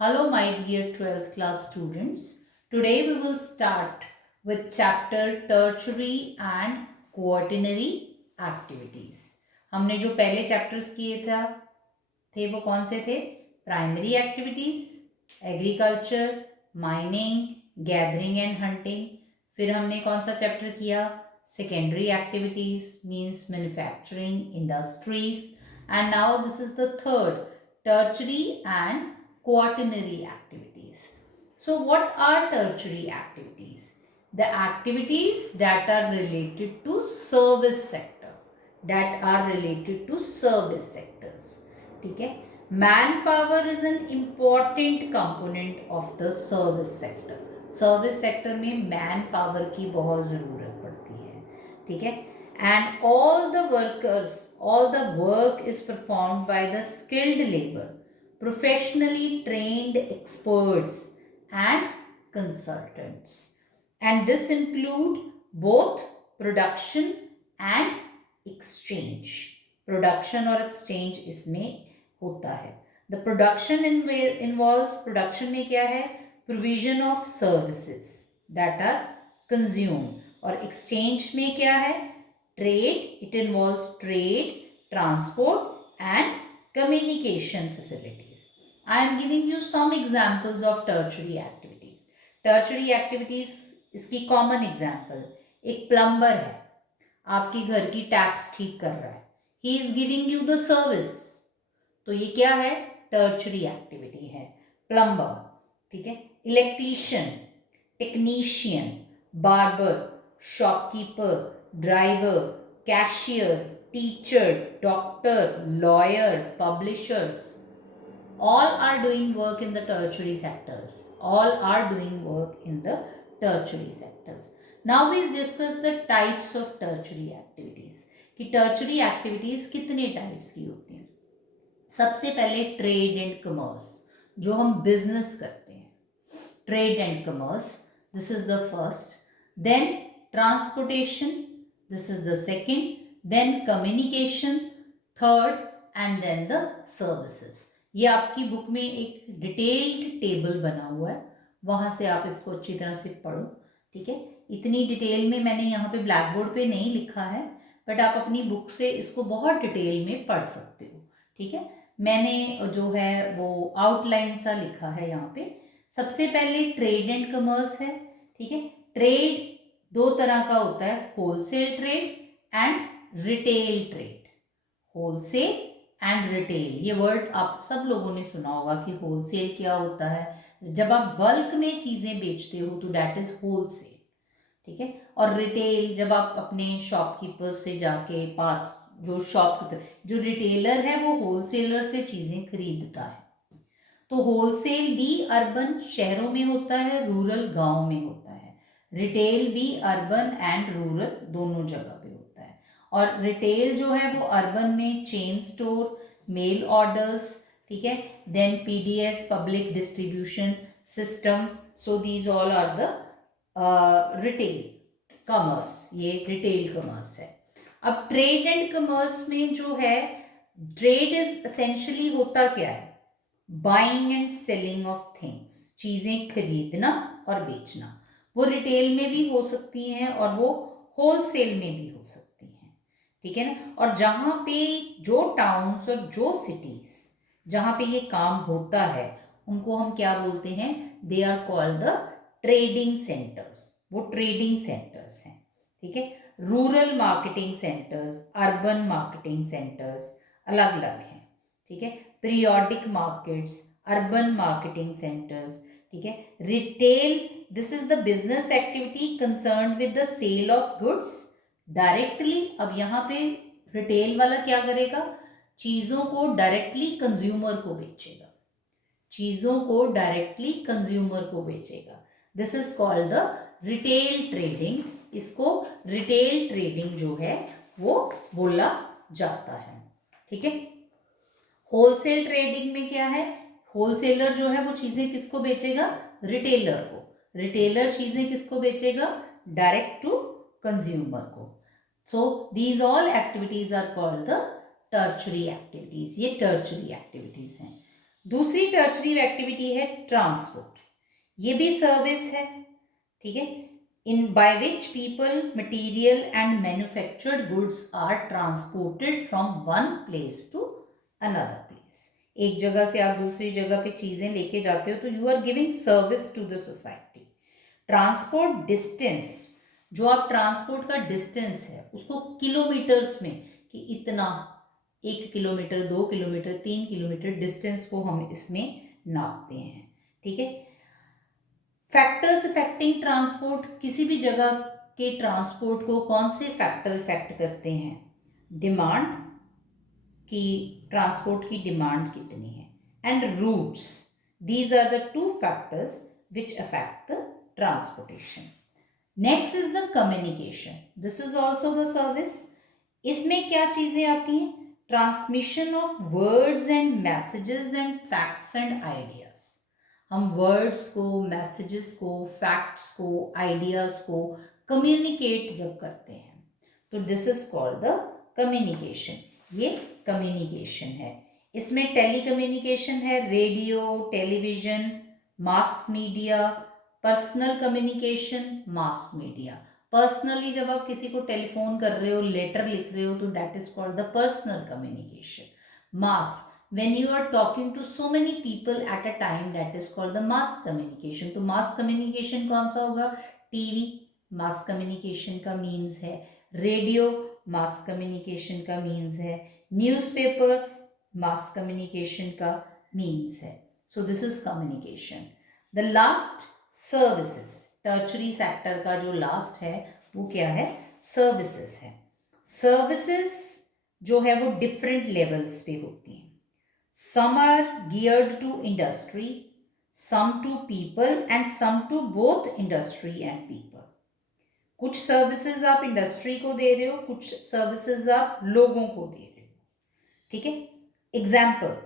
Hello, my dear 12th class students. Today we will start with chapter tertiary and quaternary activities. हमने जो पहले chapters किए थे वो कौन से थे? Primary activities, agriculture, mining, gathering and hunting. फिर हमने कौन सा चैप्टर किया? Secondary activities means manufacturing, industries. And now this is the third, tertiary and quaternary activities. So what are tertiary activities? The activities that are related to service sector, ठीक है. Man power is an important component of the service sector. Service sector में man power की बहुत ज़रूरत पड़ती है, ठीक है. And all the workers, all the work is performed by the skilled labor, professionally trained experts and consultants, and this include both production and exchange. Production और exchange इसमें होता है. The production involves, production में क्या है? Provision of services that are consumed. और exchange में क्या है? Trade. It involves trade, transport and communication facilities. I am giving you some examples of tertiary activities. Tertiary activities इसकी common example, एक plumber है, आपकी घर की टैप्स ठीक कर रहा है. He is giving you the service. तो ये क्या है? टर्चरी एक्टिविटी है, प्लम्बर, ठीक है. Electrician, technician, barber, shopkeeper, driver, cashier, teacher, doctor, lawyer, publishers, all are doing work in the tertiary sectors. Now we discuss the types of tertiary activities. कि tertiary activities कितने types की होती हैं. सबसे पहले ट्रेड एंड कमर्स, जो हम business करते हैं, trade and commerce, this is the first. Then transportation, this is the second. Then communication, third. And then the services. ये आपकी बुक में एक डिटेल्ड टेबल बना हुआ है, वहां से आप इसको अच्छी तरह से पढ़ो, ठीक है. इतनी डिटेल में मैंने यहाँ पे ब्लैक बोर्ड पे नहीं लिखा है, बट आप अपनी बुक से इसको बहुत डिटेल में पढ़ सकते हो, ठीक है. मैंने जो है वो आउटलाइन सा लिखा है यहाँ पे. सबसे पहले ट्रेड एंड कमर्स है, ठीक है. ट्रेड दो तरह का होता है, wholesale trade and retail trade. Wholesale and retail, ये वर्ड आप सब लोगों ने सुना होगा कि होलसेल क्या होता है. जब आप बल्क में चीजें बेचते हो तो दैट इज होलसेल, ठीक है. और रिटेल जब आप अपने शॉपकीपर्स से जाके पास, जो रिटेलर है वो होलसेलर से चीजें खरीदता है. तो होलसेल भी अर्बन शहरों में होता है, रूरल गांव में होता है. रिटेल भी अर्बन एंड रूरल दोनों जगह पे होता है. और रिटेल जो है वो अर्बन में चेन स्टोर, मेल ऑर्डर्स, ठीक है. Then PDS, public distribution system. So these all are the retail commerce. ये रिटेल कमर्स है. अब ट्रेड एंड कमर्स में जो है, ट्रेड इज एसेंशियली होता क्या है? Buying and selling of things, चीजें खरीदना और बेचना. वो रिटेल में भी हो सकती हैं और वो होलसेल में भी हो सकती हैं, ठीक है ना. और जहां पे जो टाउन्स और जो सिटीज जहां पे ये काम होता है उनको हम क्या बोलते हैं? They are called the trading centres. वो ट्रेडिंग सेंटर्स हैं, ठीक है. Rural marketing centres, urban marketing centres अलग अलग हैं, ठीक है. Periodic markets, urban marketing centres, ठीक है. Retail, this is the business activity concerned with the sale of goods directly. अब यहाँ पे रिटेल वाला क्या करेगा? चीजों को डायरेक्टली कंज्यूमर को बेचेगा, चीजों को डायरेक्टली कंज्यूमर को बेचेगा. This is called the retail trading. इसको रिटेल ट्रेडिंग जो है वो बोला जाता है, ठीक है. होलसेल ट्रेडिंग में क्या है? होलसेलर जो है वो चीजें किसको बेचेगा? रिटेलर को. रिटेलर चीजें किसको बेचेगा? डायरेक्ट टू कंज्यूमर को. So these all activities are called the tertiary activities. ये टर्चरी एक्टिविटीज हैं. दूसरी टर्शरी एक्टिविटी है ट्रांसपोर्ट, ये भी सर्विस है, ठीक है, in by which people material and manufactured goods are transported from one place to another place. एक जगह से आप दूसरी जगह पे चीजें लेके जाते हो तो you are giving service to the society. Transport distance, जो आप ट्रांसपोर्ट का डिस्टेंस है उसको किलोमीटर्स में, कि इतना 1 किलोमीटर, 2 किलोमीटर, 3 किलोमीटर डिस्टेंस को हम इसमें नापते हैं, ठीक है। फैक्टर्स अफेक्टिंग ट्रांसपोर्ट, किसी भी जगह के ट्रांसपोर्ट को कौन से फैक्टर इफेक्ट करते हैं? डिमांड, की ट्रांसपोर्ट की डिमांड कितनी है, and routes, these are the two factors which affect the transportation. Next is the communication, this is also the service. इसमें क्या चीजें आती हैं? Transmission of words and messages and facts and ideas. हम words को, messages को, facts को, ideas को कम्युनिकेट जब करते हैं तो this is called the communication, ये कम्युनिकेशन है। इसमें टेली कम्युनिकेशन है, radio, television, mass media, personal communication, mass media. Personally जब आप किसी को टेलीफोन कर रहे हो, लेटर लिख रहे हो तो that is called the personal communication. Mass, when you are talking to so many people at a time, that is called the mass communication। तो mass communication कौन सा होगा? टीवी mass communication का means है, रेडियो mass communication का means है, newspaper mass communication का means है। so this is communication। the last services, tertiary sector का जो लास्ट है वो क्या है? सर्विसेज है। सर्विसेज जो है वो डिफरेंट लेवल्स पे होती हैं। Some are geared to industry, some to people and some to both industry and people। कुछ सर्विसेज आप इंडस्ट्री को दे रहे हो, कुछ सर्विसेज आप लोगों को दे रहे हो, ठीक है। एग्जाम्पल,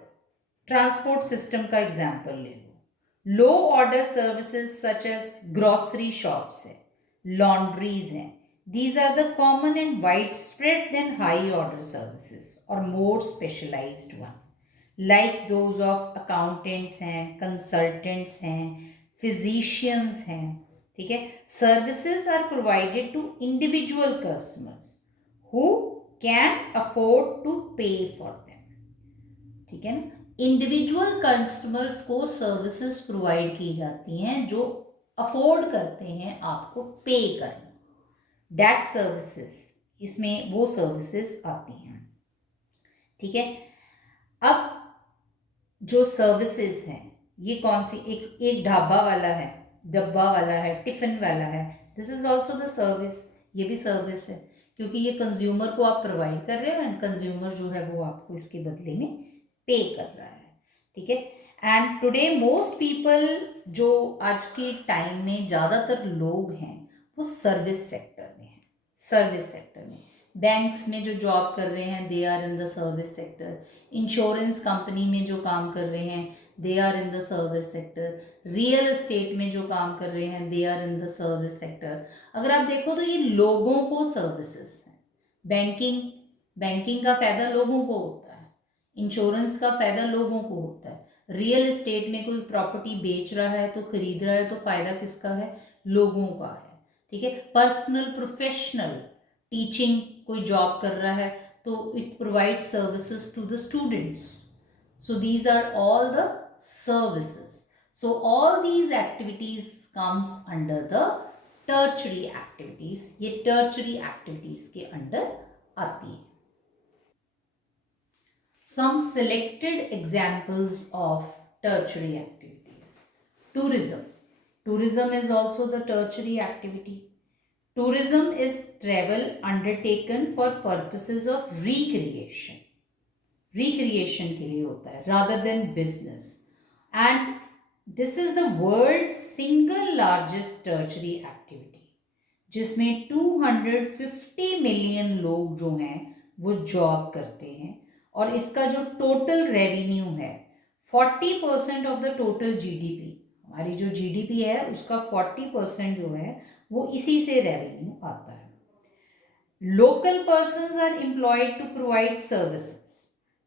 ट्रांसपोर्ट सिस्टम का एग्जाम्पल ले लो। Low order services such as grocery shops है, लॉन्ड्रीज हैं, these are the common and widespread than high order services or more specialized one, like those of accountants हैं, consultants हैं, physicians हैं, ठीक है। Services are provided to individual customers who can afford to pay for them, ठीक है ना। Individual customers को services provide की जाती हैं जो अफोर्ड करते हैं आपको पे करना, दैट सर्विसेज, इसमें वो सर्विसेज आती हैं, ठीक है। अब जो सर्विसेज हैं ये कौन सी? एक ढाबा वाला है, डब्बा वाला है, टिफिन वाला है, this is also the service, ये भी सर्विस है क्योंकि ये कंज्यूमर को आप प्रोवाइड कर रहे हो एंड कंज्यूमर जो है वो आपको इसके बदले में पे कर रहा है, ठीक है। एंड टुडे मोस्ट पीपल, जो आज के टाइम में ज़्यादातर लोग हैं वो सर्विस सेक्टर में हैं, सर्विस सेक्टर में। बैंक्स में जो जॉब कर रहे हैं they are in the service sector, insurance company में जो काम कर रहे हैं they are in the service sector, real estate में जो काम कर रहे हैं they are in the service sector. अगर आप देखो तो ये लोगों को सर्विसेज हैं। बैंकिंग, बैंकिंग का फायदा लोगों को होता है, इंश्योरेंस का फायदा लोगों को होता है, रियल एस्टेट में कोई प्रॉपर्टी बेच रहा है तो खरीद रहा है तो फायदा किसका है? लोगों का है, ठीक है। पर्सनल, प्रोफेशनल, टीचिंग कोई जॉब कर रहा है तो it provide services to the students, so these are all the services. So all these activities comes under the tertiary activities, ये टर्चरी एक्टिविटीज के अंडर आती है। Some selected examples of tertiary activities. Tourism. Tourism is also the tertiary activity. Tourism is travel undertaken for purposes of recreation. Recreation के लिए होता है rather than business. And this is the world's single largest tertiary activity, जिसमें 250 million लोग जो हैं वो job करते हैं और इसका जो टोटल रेवेन्यू है 40% ऑफ द टोटल जीडीपी, हमारी जो जीडीपी है उसका 40% जो है वो इसी से रेवेन्यू आता है। Local persons are employed to provide services,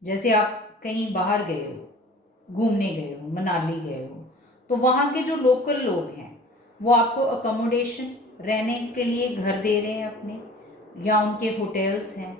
जैसे आप कहीं बाहर गए हो, घूमने गए हो, मनाली गए हो, तो वहाँ के जो लोकल लोग हैं वो आपको अकोमोडेशन, रहने के लिए घर दे रहे हैं अपने, या उनके होटल्स हैं,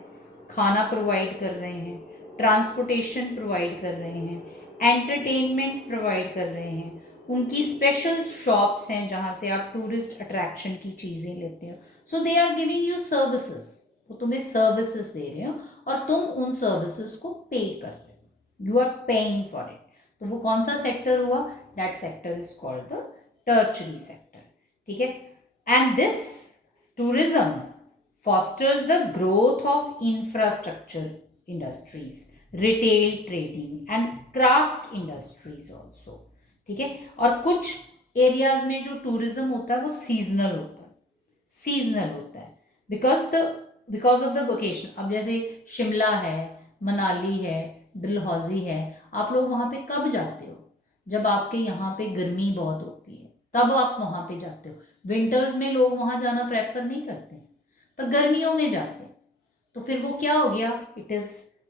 खाना प्रोवाइड कर रहे हैं, ट्रांसपोर्टेशन प्रोवाइड कर रहे हैं, एंटरटेनमेंट प्रोवाइड कर रहे हैं, उनकी स्पेशल शॉप्स हैं जहाँ से आप टूरिस्ट अट्रैक्शन की चीज़ें लेते हो। So they are giving you services, वो तुम्हें सर्विसेज दे रहे हो और तुम उन सर्विसेज को पे कर रहे हो, you are paying for it. तो वो कौन सा सेक्टर हुआ? That sector is called the tertiary sector. ठीक है, and this tourism fosters the growth of infrastructure industries, retail trading and craft industries also। ठीक है, और कुछ एरियाज में जो टूरिज्म होता है वो सीजनल होता है, सीजनल होता है बिकॉज ऑफ द वोकेशन। अब जैसे शिमला है, मनाली है, डलहौजी है, आप लोग वहाँ पे कब जाते हो? जब आपके यहाँ पे गर्मी बहुत होती है तब आप वहाँ पे जाते हो। विंटर्स में लोग वहाँ जाना प्रेफर नहीं करते, पर गर्मियों में जाते हैं, तो फिर वो क्या हो गया? It is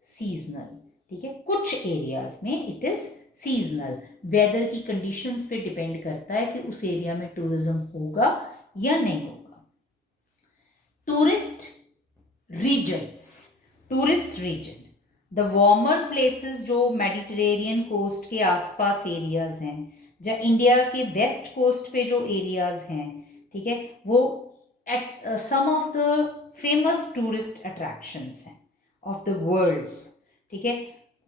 seasonal. ठीक है, कुछ एरियाज में इट इज सीजनल, वेदर की कंडीशंस पे डिपेंड करता है कि उस एरिया में टूरिज्म होगा या नहीं होगा। Tourist regions, tourist region, the warmer places जो मेडिटेरेनियन कोस्ट के आसपास एरियाज हैं, या इंडिया के वेस्ट कोस्ट पे जो एरियाज हैं, ठीक है, वो at some of the famous tourist attractions हैं ऑफ द वर्ल्ड्स। ठीक है,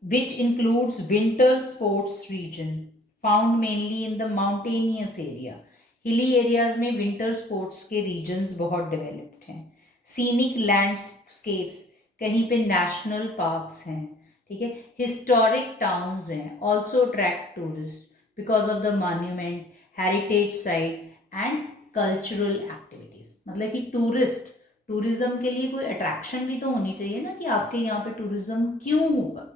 which includes winter sports region found mainly in the mountainous area. Hilly areas में विंटर स्पोर्ट्स के रीजन्स बहुत डेवलप्ड हैं। सीनिक लैंडस्केप्स, कहीं पे नेशनल पार्क्स हैं। ठीक है, हिस्टोरिक टाउन्स हैं, also attract tourist because of the monument, heritage site and cultural activities. मतलब कि टूरिज्म के लिए कोई अट्रैक्शन भी तो होनी चाहिए ना, कि आपके यहाँ पे टूरिज्म क्यों होगा।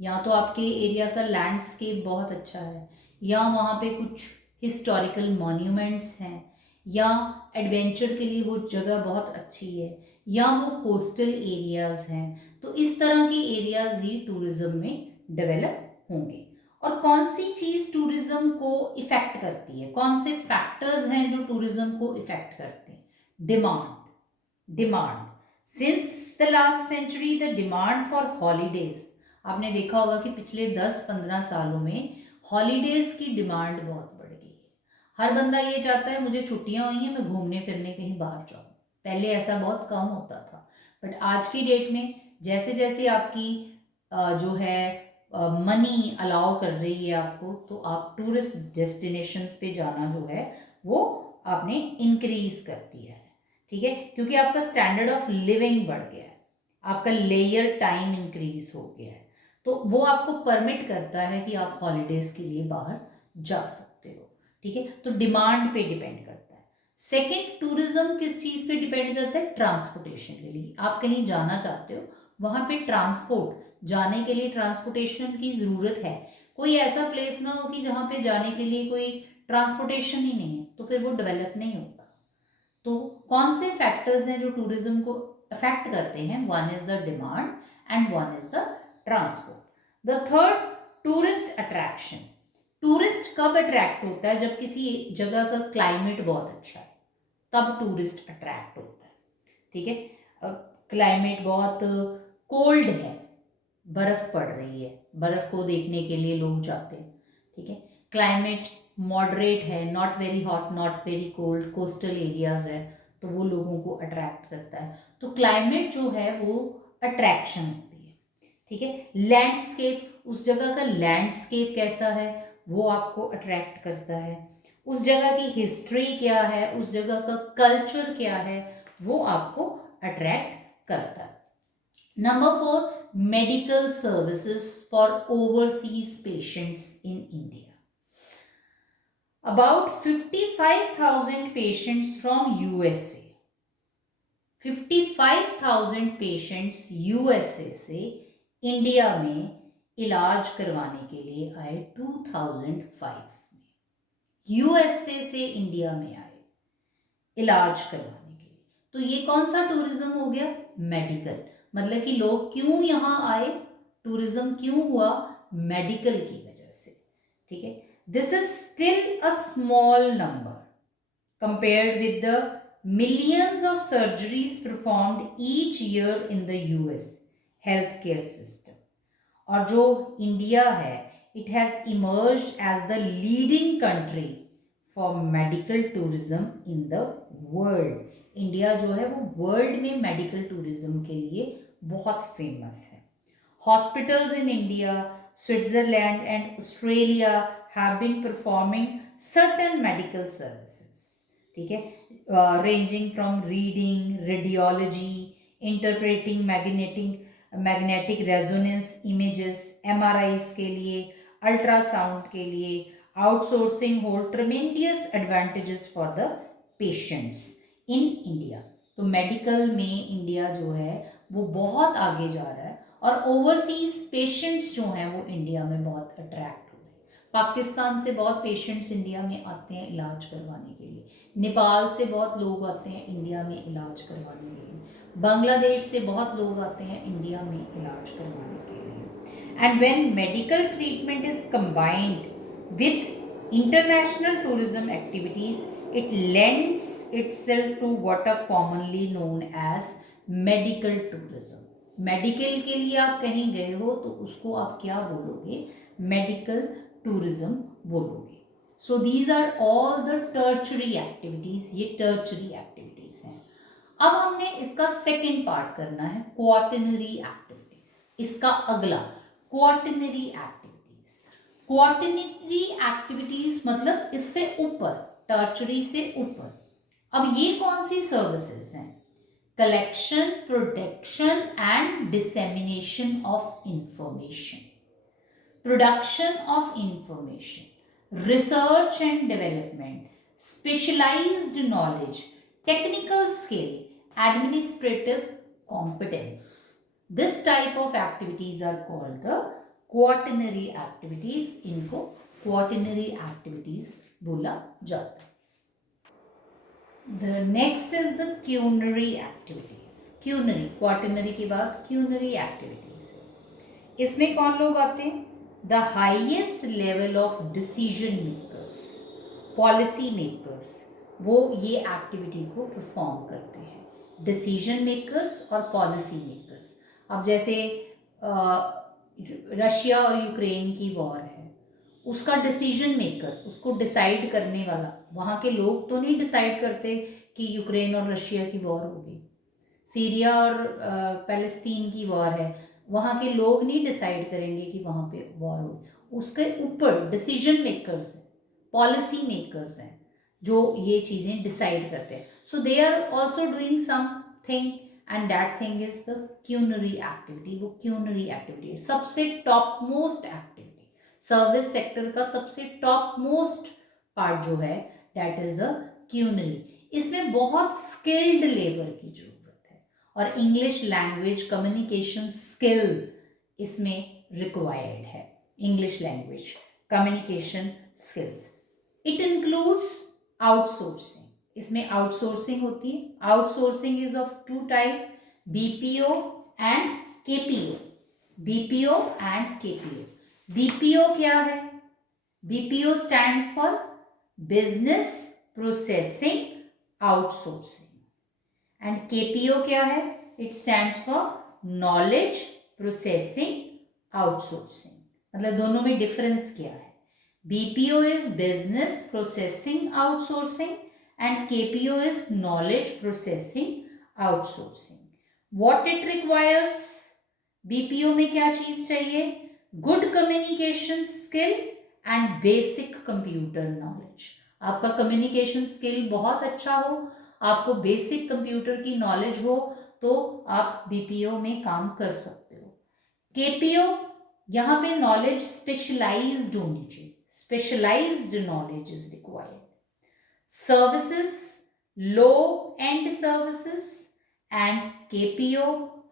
या तो आपके एरिया का लैंडस्केप बहुत अच्छा है, या वहाँ पे कुछ हिस्टोरिकल मॉन्यूमेंट्स हैं, या एडवेंचर के लिए वो जगह बहुत अच्छी है, या वो कोस्टल एरियाज हैं। तो इस तरह के एरियाज ही टूरिज्म में डेवलप होंगे। और कौन सी चीज़ टूरिज्म को इफेक्ट करती है? कौन से फैक्टर्स हैं जो टूरिज्म को इफेक्ट करते हैं? Demand since the last century the demand for holidays, आपने देखा होगा कि पिछले 10-15 सालों में हॉलीडेज की डिमांड बहुत बढ़ गई है। हर बंदा ये चाहता है मुझे छुट्टियां हुई हैं, मैं घूमने फिरने कहीं बाहर जाऊं। पहले ऐसा बहुत कम होता था, बट आज की डेट में जैसे जैसे आपकी जो है मनी अलाउ कर रही है आपको, तो आप टूरिस्ट डेस्टिनेशंस पे जाना जो है वो आपने इंक्रीज कर दिया है। ठीक है, क्योंकि आपका स्टैंडर्ड ऑफ लिविंग बढ़ गया है, आपका लेयर टाइम इंक्रीज हो गया है, तो वो आपको परमिट करता है कि आप हॉलीडेज के लिए बाहर जा सकते हो। ठीक है, तो डिमांड पे डिपेंड करता है। सेकंड, टूरिज्म किस चीज़ पे डिपेंड करता है? ट्रांसपोर्टेशन के लिए। आप कहीं जाना चाहते हो, वहाँ पे ट्रांसपोर्ट, जाने के लिए ट्रांसपोर्टेशन की ज़रूरत है। कोई ऐसा प्लेस ना हो कि जहाँ पे जाने के लिए कोई ट्रांसपोर्टेशन ही नहीं है, तो फिर वो डेवलप नहीं होता। तो कौन से फैक्टर्स हैं जो टूरिज्म को अफेक्ट करते हैं? One is the demand and one is the transport. The third, tourist attraction. Tourist कब अट्रैक्ट होता है? जब किसी जगह का क्लाइमेट बहुत अच्छा है, तब टूरिस्ट अट्रैक्ट होता है। ठीक है, क्लाइमेट बहुत कोल्ड है, बर्फ पड़ रही है, बर्फ को देखने के लिए लोग जाते हैं। ठीक है, क्लाइमेट मॉडरेट है, not very hot not very cold, coastal areas है, तो वो लोगों को अट्रैक्ट करता है। तो क्लाइमेट जो है वो अट्रैक्शन होती है। ठीक है, लैंडस्केप, उस जगह का लैंडस्केप कैसा है वो आपको अट्रैक्ट करता है। उस जगह की हिस्ट्री क्या है, उस जगह का कल्चर क्या है, वो आपको अट्रैक्ट करता है। Number 4, medical services for overseas patients in India. About 55,000 patients from USA, 55,000 patients USA से इंडिया में इलाज करवाने के लिए आए 2005 में। यूएसए से इंडिया में आए इलाज करवाने के लिए। तो ये कौन सा टूरिज्म हो गया? मेडिकल। मतलब कि लोग क्यों यहाँ आए, टूरिज्म क्यों हुआ? मेडिकल की वजह से। ठीक है, this is still a small number compared with the millions of surgeries performed each year in the US healthcare system. और जो इंडिया है, it has emerged as the leading country for medical tourism in the world. India जो है वो world में medical tourism के लिए बहुत फेमस है. Hospitals in India, Switzerland and Australia have been performing certain medical services. ठीक है, ranging from reading, radiology, interpreting magnetic resonance images, MRIs के लिए, ultrasound के लिए. Outsourcing hold tremendous advantages for the patients in India. तो medical में India जो है वो बहुत आगे जा रहा है और ओवरसीज पेशेंट्स जो हैं वो इंडिया में बहुत अट्रैक्ट हो रहे हैं. पाकिस्तान से बहुत पेशेंट्स इंडिया में आते हैं इलाज करवाने के लिए. नेपाल से बहुत लोग आते हैं इंडिया में इलाज करवाने के लिए. बांग्लादेश से बहुत लोग आते हैं इंडिया में इलाज करवाने के लिए. And when medical treatment is combined with international tourism activities, it lends itself to what are commonly known as medical tourism. Medical के लिए आप कहीं गए हो तो उसको आप क्या बोलोगे? मेडिकल टूरिज्म बोलोगे. So these are all the tertiary activities. ये टर्चरी एक्टिविटीज हैं. अब हमने इसका सेकेंड पार्ट करना है, क्वार्टनरी एक्टिविटीज. इसका अगला क्वार्टनरी एक्टिविटीज. क्वार्टनरी एक्टिविटीज मतलब इससे ऊपर, टर्चरी से ऊपर. अब ये कौन सी सर्विसेज हैं? Collection, protection and dissemination of information, production of information, research and development, specialised knowledge, technical skill, administrative competence. This type of activities are called the quaternary activities. इनको क्वार्टनरी एक्टिविटीज बोला जाता है. The next is the quinary activities. Quinary, quaternary के बाद quinary activities. इसमें कौन लोग आते हैं? The highest level of decision makers, policy makers, वो ये एक्टिविटी को परफॉर्म करते हैं. डिसीजन मेकर्स और पॉलिसी मेकर्स. अब जैसे रशिया और यूक्रेन की वॉर है, उसका डिसीजन मेकर, उसको डिसाइड करने वाला, वहाँ के लोग तो नहीं डिसाइड करते कि यूक्रेन और रशिया की वॉर होगी. सीरिया और पैलेस्तीन की वॉर है, वहाँ के लोग नहीं डिसाइड करेंगे कि वहाँ पे वॉर होगी. उसके ऊपर डिसीजन मेकर्स हैं, पॉलिसी मेकर्स हैं जो ये चीज़ें डिसाइड करते हैं. So they are also doing something and that thing is the quinary activity. वो क्यूनरी एक्टिविटी है सबसे top most activity. Service sector का सबसे टॉप मोस्ट पार्ट जो है दैट इज द क्यूनरी. इसमें बहुत स्किल्ड लेबर की जरूरत है और इंग्लिश लैंग्वेज कम्युनिकेशन स्किल इसमें रिक्वायर्ड है. English language communication skills. It includes outsourcing. इसमें आउटसोर्सिंग होती है. Outsourcing is of two type, BPO and KPO. BPO and KPO. BPO क्या है? BPO stands for business processing outsourcing and KPO क्या है? It stands for knowledge processing outsourcing. मतलब दोनों में डिफरेंस क्या है? BPO is business processing outsourcing and KPO is knowledge processing outsourcing. What it requires? BPO में क्या चीज चाहिए? Good communication skill and basic computer knowledge. आपका कम्युनिकेशन स्किल बहुत अच्छा हो, आपको बेसिक कंप्यूटर की नॉलेज हो, तो आप बीपीओ में काम कर सकते हो. केपीओ, यहाँ पे नॉलेज स्पेशलाइज्ड होनी चाहिए. Specialised knowledge is required. Services, low end services and KPO,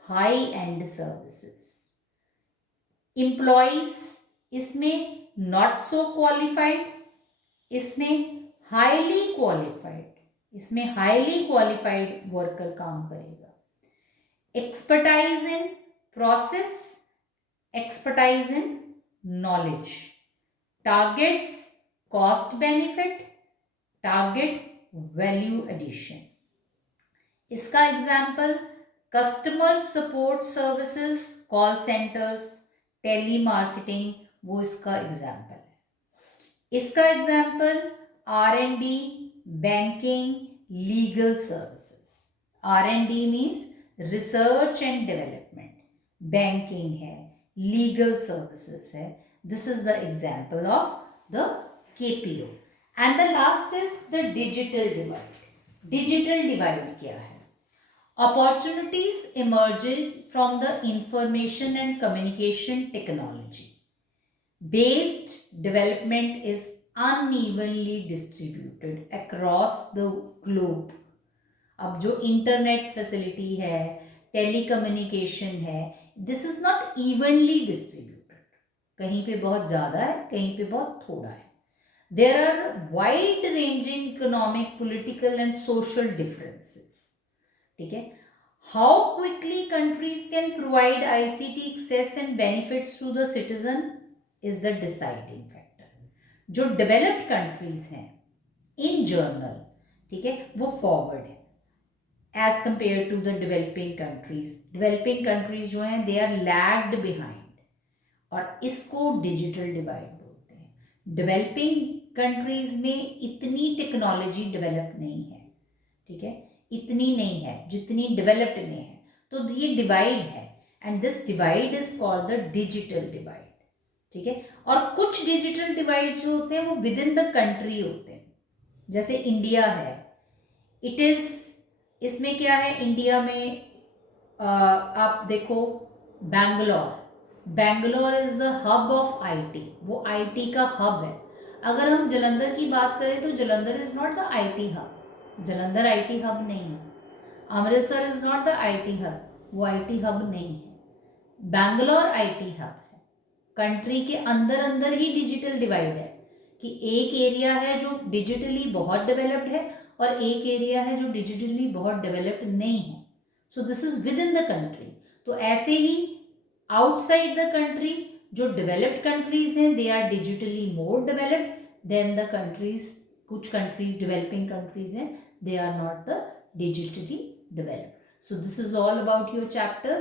high end services. Employees, इसमें नॉट सो क्वालिफाइड, इसमें हाईली क्वालिफाइड. इसमें हाईली क्वालिफाइड वर्कर काम करेगा. Expertise in process, expertise in knowledge. targets cost benefit, target value addition. इसका example customer support services, call centres, telemarketing, वो इसका example है। इसका example R&D, banking, legal services. R&D means research and development, banking है, legal services है। This is the example of the KPO। And the last is the digital divide. Digital divide क्या है? Opportunities emerging from the information and communication technology based development is unevenly distributed across the globe. अब जो internet facility है, telecommunication है, this is not evenly distributed. कहीं पे बहुत ज़्यादा है, कहीं पे बहुत थोड़ा है। There are wide ranging economic, political and social differences. ठीक है। How quickly countries can provide ICT access and benefits to the citizen is the deciding factor. जो डेवलप्ड कंट्रीज हैं इन जनरल, ठीक है, वो फॉरवर्ड है as compare to the developing countries. Developing countries जो हैं दे आर लैग्ड बिहाइंड, और इसको डिजिटल डिवाइड बोलते हैं। डेवलपिंग कंट्रीज में इतनी टेक्नोलॉजी डेवलप नहीं है, ठीक है, इतनी नहीं है जितनी डेवलप्ड में है, तो ये डिवाइड है, and this divide is called the digital divide. ठीक है। और कुछ डिजिटल डिवाइड जो होते हैं वो विद इन द कंट्री होते हैं, जैसे इंडिया है, इट इज, इसमें क्या है, इंडिया में आप देखो Bangalore is the hub of IT, वो IT का हब है। अगर हम जलंधर की बात करें तो Jalandhar is not the IT hub, Jalandhar IT hub नहीं है। Amritsar is not the IT hub, वो IT हब नहीं है। बैंगलोर IT हब है। कंट्री के अंदर अंदर ही डिजिटल डिवाइड है कि एक एरिया है जो डिजिटली बहुत डेवलप्ड है और एक एरिया है जो डिजिटली बहुत डेवलप्ड नहीं है। So this is within the country. तो ऐसे ही आउटसाइड द कंट्री जो डेवलप्ड कंट्रीज हैं they are digitally more developed than the countries, कुछ कंट्रीज डेवलपिंग कंट्रीज हैं they are not the digitally developed. So this is all about your chapter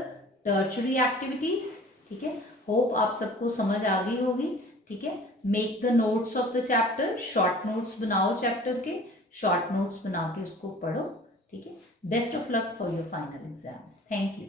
tertiary activities. ठीक है, hope आप सबको समझ आ गई होगी। ठीक है, make the notes of the chapter, short notes बनाओ चैप्टर के, शॉर्ट नोट्स बना के उसको पढ़ो। ठीक है, best of luck for your final exams. Thank you.